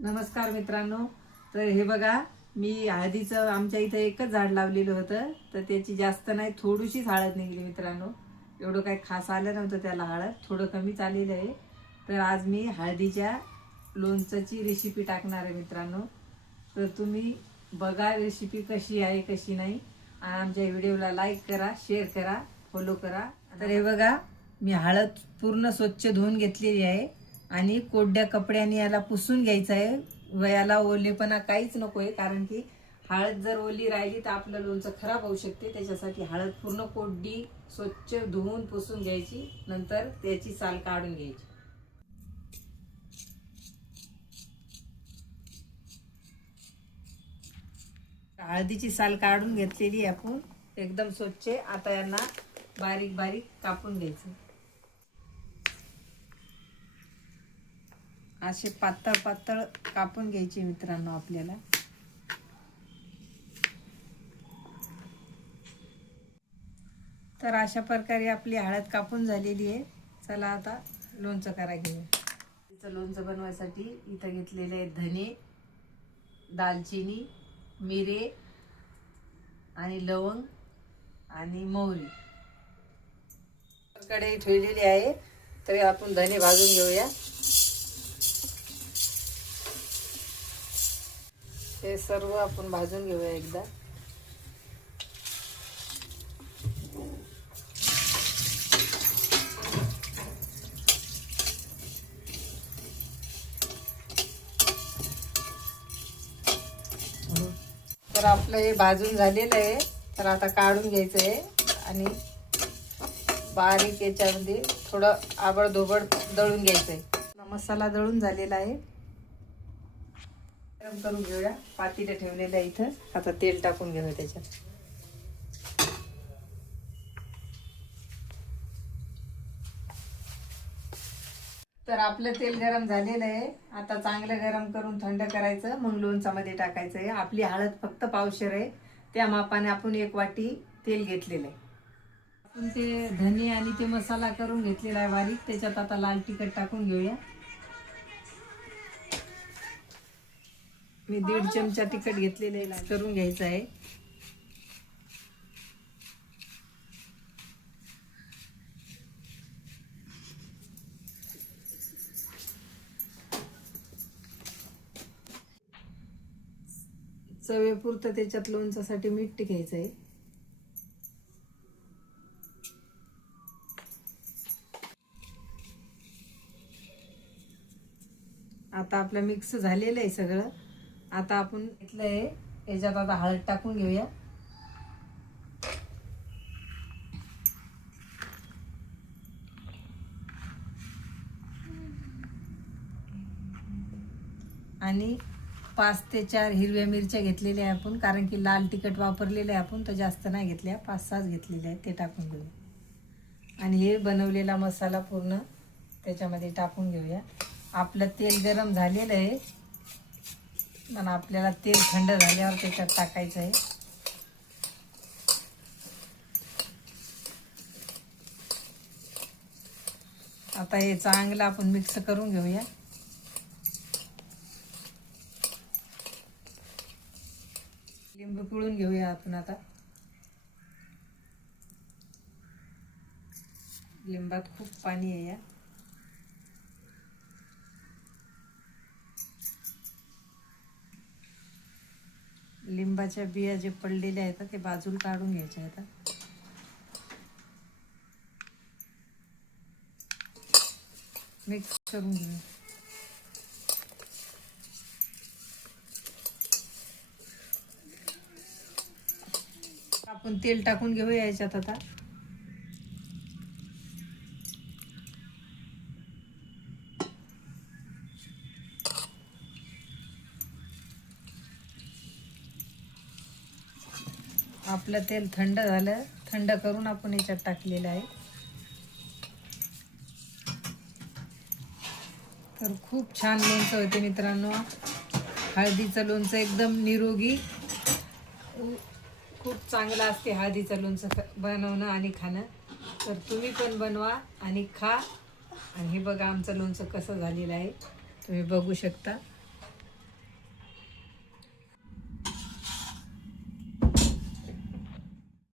नमस्कार मित्रांनो. तर हे बघा मी हळदीचं आमच्या इथं एकच झाड लावलेलं होतं. तर त्याची जास्त नाही थोडीशीच हळद निघली मित्रांनो. एवढं काही खास आलं नव्हतं त्याला हळद थोडं कमीच आलेलं आहे. तर आज मी हळदीच्या लोणचाची रेसिपी टाकणार आहे मित्रांनो. तर तुम्ही बघा रेसिपी कशी आहे कशी नाही. आणि आमच्या व्हिडिओला लाईक करा शेअर करा फॉलो करा. तर हे बघा मी हळद पूर्ण स्वच्छ धुवून घेतलेली आहे. आणि कोरड्या कपड्याने याला पुसून घ्यायचं आहे व याला ओलेपणा काहीच नको आहे कारण की हळद जर ओली राहिली तर आपलं लोणचं खराब होऊ शकते. त्याच्यासाठी हळद पूर्ण कोरडी स्वच्छ धुवून पुसून घ्यायची. नंतर त्याची साल काढून घ्यायची. हळदीची साल काढून घेतलेली आपण. एकदम स्वच्छ आता यांना बारीक बारीक कापून घ्यायचं. असे पातळ पातळ कापून घ्यायचे मित्रांनो आपल्याला. तर अशा प्रकारे आपली हळद कापून झालेली आहे. चला आता लोणचं करा घेऊया तिचं लोणचं बनवायसाठी इथं घेतलेले आहेत धने दालचिनी मिरे आणि लवंग आणि मोहरी. कढई ठेवलेली आहे. तरी आपण धने भाजून घेऊया. हे सर्व आपण भाजून घेऊया एकदा. तर आपलं हे भाजून झालेलं आहे. तर आता काढून घ्यायचं आहे आणि बारीक याच्यामध्ये थोडं आबडधोबड दळून घ्यायचं आहे. मसाला दळून झालेला आहे. गरम करून घेऊया. पातीला ठेवलेलं आहे इथं. आता तेल टाकून घेऊया त्याच्यात. तर आपलं तेल गरम झालेलं आहे. आता चांगलं गरम करून थंड करायचं. मग लोणचामध्ये टाकायचं आहे. आपली हळद फक्त पावशर आहे. त्या मापाने आपण एक वाटी तेल घेतलेलं आहे. आपण ते धने आणि ते मसाला करून घेतलेला आहे बारीक. त्याच्यात आता लाल तिखट टाकून घेऊया. मी दीड चमचा तिखट घेतलेलं आहे करून घ्यायचं आहे. चवेपुरतं त्याच्यात लोणच्यासाठी मीठ घ्यायचं आहे. आता आपलं मिक्स झालेलं आहे सगळं. आता आपण घेतलं आहे याच्यात आता हळद टाकून घेऊया. आणि पाच ते चार हिरव्या मिरच्या घेतलेल्या आहे आपण कारण की लाल तिखट वापरलेलं आहे आपण तर जास्त नाही घेतल्या. पाच सहाच घेतलेल्या आहेत ते टाकून घेऊया. आणि हे बनवलेला मसाला पूर्ण त्याच्यामध्ये टाकून घेऊया. आपलं तेल गरम झालेलं आहे. पण आपल्याला तेल थंड झाल्यावर त्याच्यात टाकायचं आहे. आता हे चांगलं आपण मिक्स करून घेऊया. लिंबू पिळून घेऊया आपण आता. लिंबात खूप पाणी आहे या. लिंबाच्या बिया जे पडलेल्या आहेत ते बाजूला काढून घ्यायच्या आता. मिक्स करून घेऊ. आपण तेल टाकून घेऊया याच्यात आता. आपलं तेल थंड झालं थंड करून आपण याच्यात टाकलेलं आहे. तर खूप छान लोणचं होते मित्रांनो. हळदीचं लोणचं एकदम निरोगी. खूप चांगलं असते हळदीचं लोणचं बनवणं आणि खाणं. तर तुम्ही पण बनवा आणि खा. आणि हे बघा आमचं लोणचं कसं झालेलं आहे. तुम्ही बघू शकता.